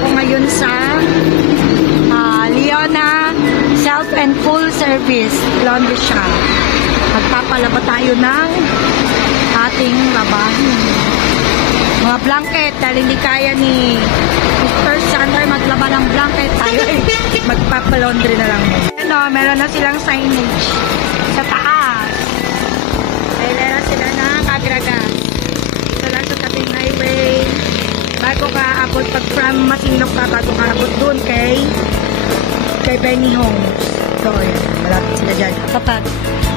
ako ngayon sa Leona Self and Full Service Laundry Shop. Magpapalaba tayo ng ating labahin. Mga blanket, dahil hindi kaya ni Mr. Sander maglaba ng blanket, tayo magpapalaundry na lang. Ano, meron na silang signage sa taas. Meron na sila na kagragas. Ito lang sa tabing highway. Bago ka abot, pag from Masinloc ka, bago ka abot dun kay Benny Homes. So, yun, malapit sila dyan. Kapag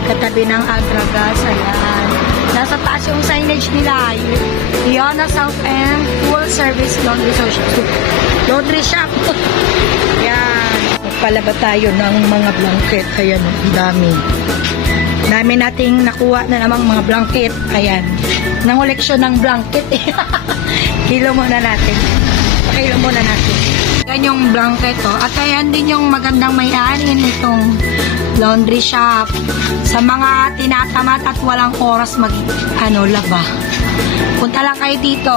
katabi ng Agragas, ayan. Nasa taas yung signage nila. Leona Self and Full Service Laundry Shop. Ayan. Magpalaba tayo ng mga blanket. Ayan, ang dami. Dami nating nakuha na namang mga blanket. Ayan. Nangoleksyon ng blanket. Kilo muna natin. Pakilo muna natin. Yan yung blanket, oh. At ayan din yung magandang may-ari nitong laundry shop. Sa mga tinatamad at walang oras laba. Punta lang kayo dito.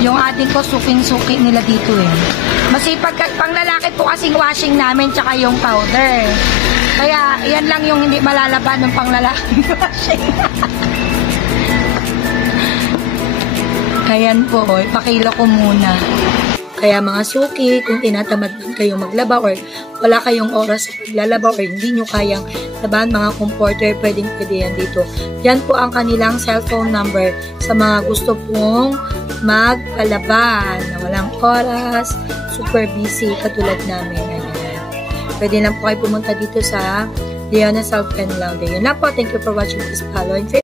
Yung ating ko, suking-suki nila dito eh. Masipag pang lalaki po kasing washing namin tsaka yung powder. Kaya yan lang yung hindi malalaban ng pang lalaki washing. Ayan po, oh. Ipakilo ko muna. Kaya mga suki, kung tinatamad kayo maglaba or wala kayong oras sa paglalaba or hindi nyo kayang laban mga comforter, pwede yan dito. Yan po ang kanilang cellphone number sa mga gusto pong magpalaba na walang oras, super busy katulad namin. Ayan. Pwede lang po kayo pumunta dito sa Leona Self and Laundry. Yun lang po. Thank you for watching this follow.